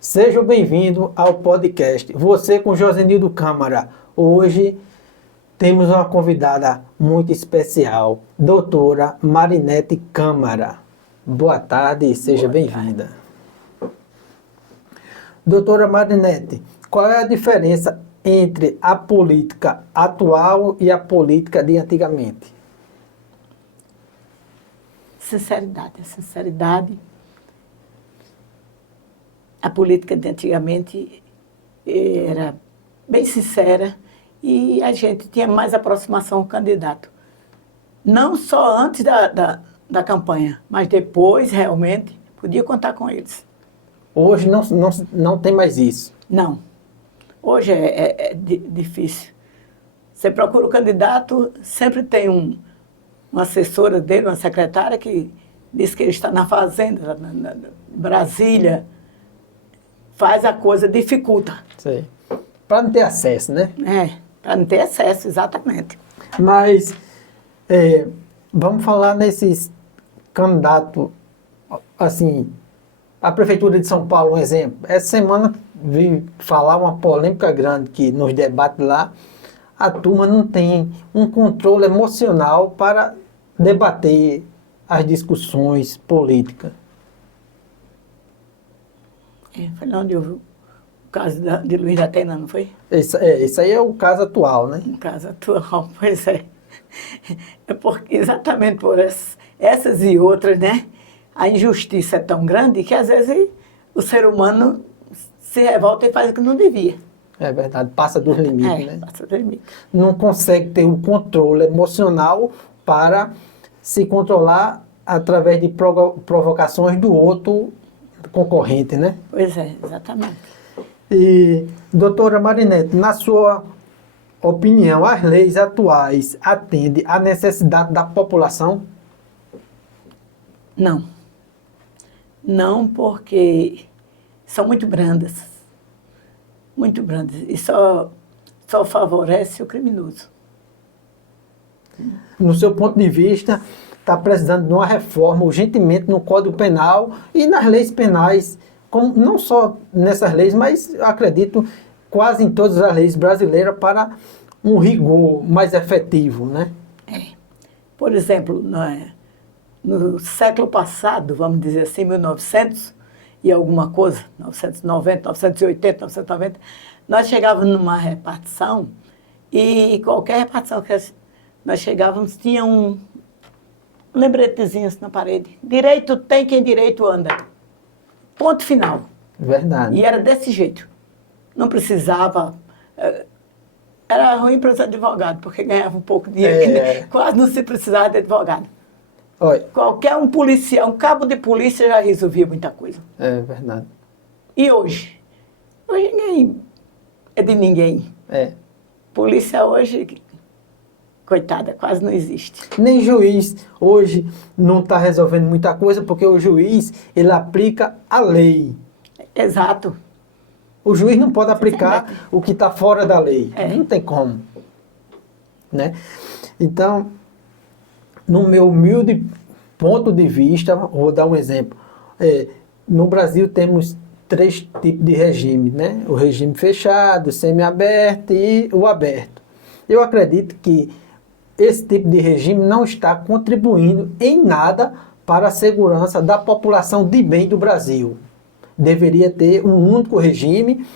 Seja bem-vindo ao podcast Você com Josenildo Câmara. Hoje temos uma convidada muito especial, doutora Marinete Câmara. Boa tarde e seja bem-vinda. Doutora Marinete, qual é a diferença entre a política atual e a política de antigamente? Sinceridade. A política de antigamente era bem sincera e a gente tinha mais aproximação ao candidato. Não só antes da campanha, mas depois, realmente, podia contar com eles. Hoje não tem mais isso. Não. Hoje é difícil. Você procura o candidato, sempre tem uma assessora dele, uma secretária, que diz que ele está na fazenda, na Brasília. Faz a coisa, dificulta. Sei. Para não ter acesso, né? Para não ter acesso, exatamente. Mas, vamos falar nesses candidatos, assim, a Prefeitura de São Paulo, um exemplo. Essa semana vi falar uma polêmica grande que nos debates lá, a turma não tem um controle emocional para debater as discussões políticas. Foi lá onde houve o caso de Luiz da Atena, não foi? Esse aí é o caso atual, né? O caso atual, pois é. É porque, exatamente por essas e outras, né? A injustiça é tão grande que, às vezes, o ser humano se revolta e faz o que não devia. É verdade, passa dos limites, né? Passa dos limites. Não consegue ter o controle emocional para se controlar através de provocações do outro concorrente, né? Pois é, exatamente. E, doutora Marinete, na sua opinião, as leis atuais atendem à necessidade da população? Não. Não, porque são muito brandas. Muito brandas. E só favorece o criminoso. No seu ponto de vista, está precisando de uma reforma urgentemente no Código Penal e nas leis penais, não só nessas leis, mas acredito quase em todas as leis brasileiras para um rigor mais efetivo, né? Por exemplo, no século passado, vamos dizer assim, 1900 e alguma coisa, 990, 980, 990, nós chegávamos numa repartição e qualquer repartição que nós chegávamos tinha um lembretezinho assim na parede. Direito tem quem direito anda. Ponto final. Verdade. E era desse jeito. Não precisava... Era ruim para os advogados, porque ganhava um pouco de dinheiro. Quase não se precisava de advogado. Oi. Qualquer um policial, um cabo de polícia já resolvia muita coisa. É verdade. E hoje? Hoje ninguém é de ninguém. Polícia hoje... Coitada, quase não existe. Nem juiz hoje não está resolvendo muita coisa, porque o juiz, ele aplica a lei. Exato. O juiz não pode aplicar o que está fora da lei. Não tem como. Né? Então, no meu humilde ponto de vista, vou dar um exemplo. No Brasil temos 3 tipos de regime, né? O regime fechado, o semiaberto e o aberto. Eu acredito que esse tipo de regime não está contribuindo em nada para a segurança da população de bem do Brasil. Deveria ter um único regime.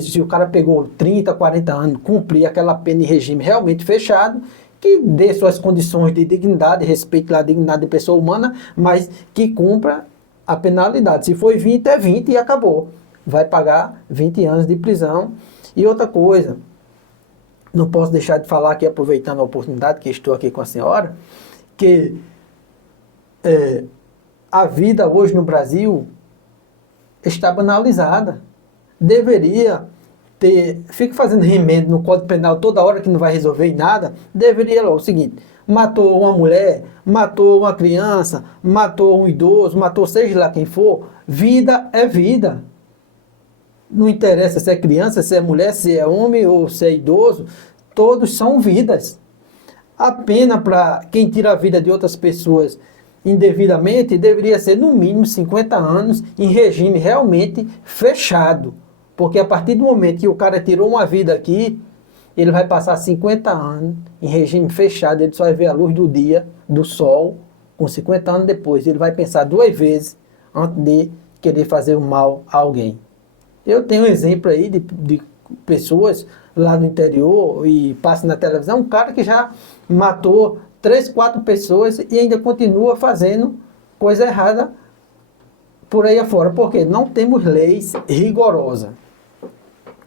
Se o cara pegou 30, 40 anos, cumprir aquela pena em regime realmente fechado, que dê suas condições de dignidade, respeite a dignidade de pessoa humana, mas que cumpra a penalidade. Se foi 20, é 20 e acabou. Vai pagar 20 anos de prisão. E outra coisa, não posso deixar de falar aqui, aproveitando a oportunidade que estou aqui com a senhora, que a vida hoje no Brasil está banalizada. Deveria ter... Fica fazendo remendo no Código Penal toda hora que não vai resolver nada. Deveria, o seguinte, matou uma mulher, matou uma criança, matou um idoso, matou seja lá quem for, vida é vida. Não interessa se é criança, se é mulher, se é homem ou se é idoso, todos são vidas. A pena para quem tira a vida de outras pessoas indevidamente, deveria ser no mínimo 50 anos em regime realmente fechado. Porque a partir do momento que o cara tirou uma vida aqui, ele vai passar 50 anos em regime fechado, ele só vai ver a luz do dia, do sol, com 50 anos depois. Ele vai pensar 2 vezes antes de querer fazer o mal a alguém. Eu tenho um exemplo aí de pessoas lá no interior e passa na televisão, um cara que já matou 3, 4 pessoas e ainda continua fazendo coisa errada por aí afora, porque não temos leis rigorosas.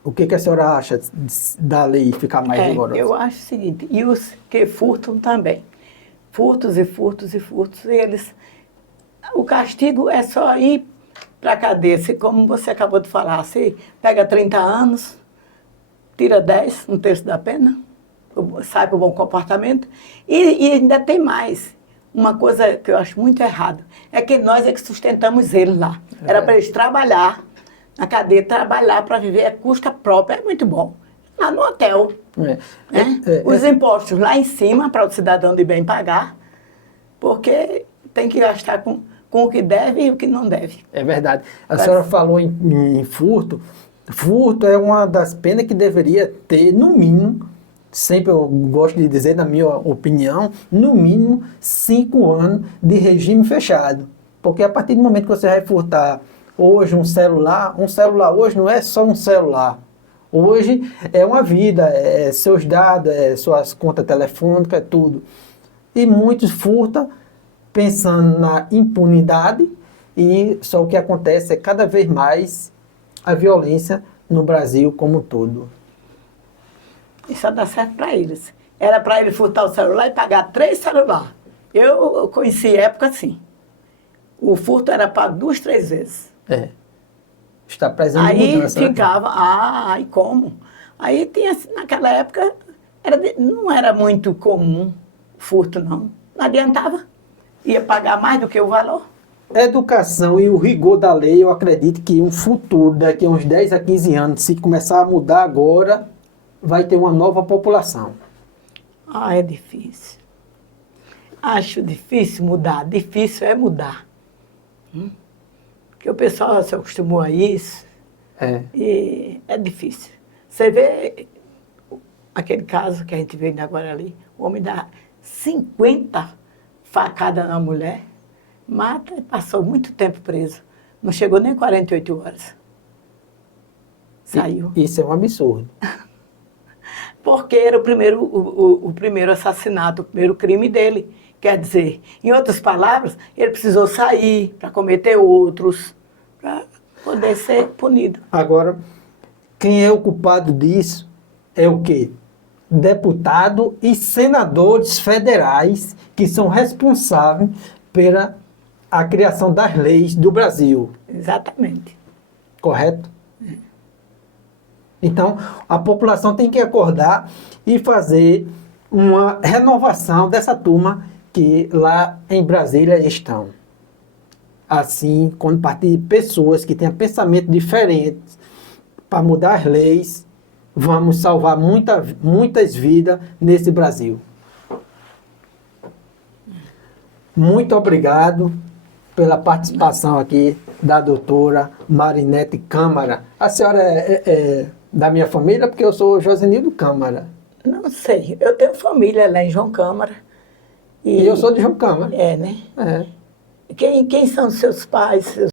O que a senhora acha da lei ficar mais rigorosa? Eu acho o seguinte, e os que furtam também. Furtos e furtos e furtos, e eles... O castigo é só ir para a cadeia. Se, como você acabou de falar, se pega 30 anos, tira 10, 1/3 da pena, sai para o bom comportamento, e ainda tem mais. Uma coisa que eu acho muito errado, é que nós é que sustentamos eles lá. Era para eles trabalhar, na cadeia, trabalhar para viver a custa própria, é muito bom. Lá no hotel, os impostos lá em cima, para o cidadão de bem pagar, porque tem que gastar com o que deve e o que não deve. É verdade. A senhora falou em furto. Furto é uma das penas que deveria ter, no mínimo, sempre eu gosto de dizer, na minha opinião, no mínimo 5 anos de regime fechado. Porque a partir do momento que você vai furtar hoje um celular hoje não é só um celular. Hoje é uma vida, é seus dados, é suas contas telefônicas, é tudo. E muitos furtam pensando na impunidade e só o que acontece é cada vez mais a violência no Brasil como um todo. E só dá certo para eles. Era para ele furtar o celular e pagar 3 celulares. Eu conheci época assim. O furto era pago 2, 3 vezes. Está presente aí mudança, ficava, e como? Aí tinha, naquela época, não era muito comum furto, não. Não adiantava. Ia pagar mais do que o valor. Educação e o rigor da lei, eu acredito que um futuro, daqui a uns 10 a 15 anos, se começar a mudar agora, vai ter uma nova população. É difícil. Acho difícil mudar. Difícil é mudar. Porque o pessoal se acostumou a isso. E é difícil. Você vê aquele caso que a gente vê agora ali, o homem dá 50 facadas na mulher, mata e passou muito tempo preso. Não chegou nem 48 horas. Saiu. Isso é um absurdo. Porque era o primeiro assassinato, o primeiro crime dele. Quer dizer, em outras palavras, ele precisou sair para cometer outros, para poder ser punido. Agora, quem é o culpado disso é o quê? Deputado e senadores federais que são responsáveis pela a criação das leis do Brasil. Exatamente. Correto? Então, a população tem que acordar e fazer uma renovação dessa turma que lá em Brasília estão. Assim, quando partir de pessoas que tenham pensamento diferente para mudar as leis, vamos salvar muitas vidas nesse Brasil. Muito obrigado pela participação aqui da doutora Marinete Câmara. A senhora é da minha família, porque eu sou Josenildo Câmara. Não sei, eu tenho família lá em João Câmara. E eu sou de João Câmara. Né? Quem são seus pais, seus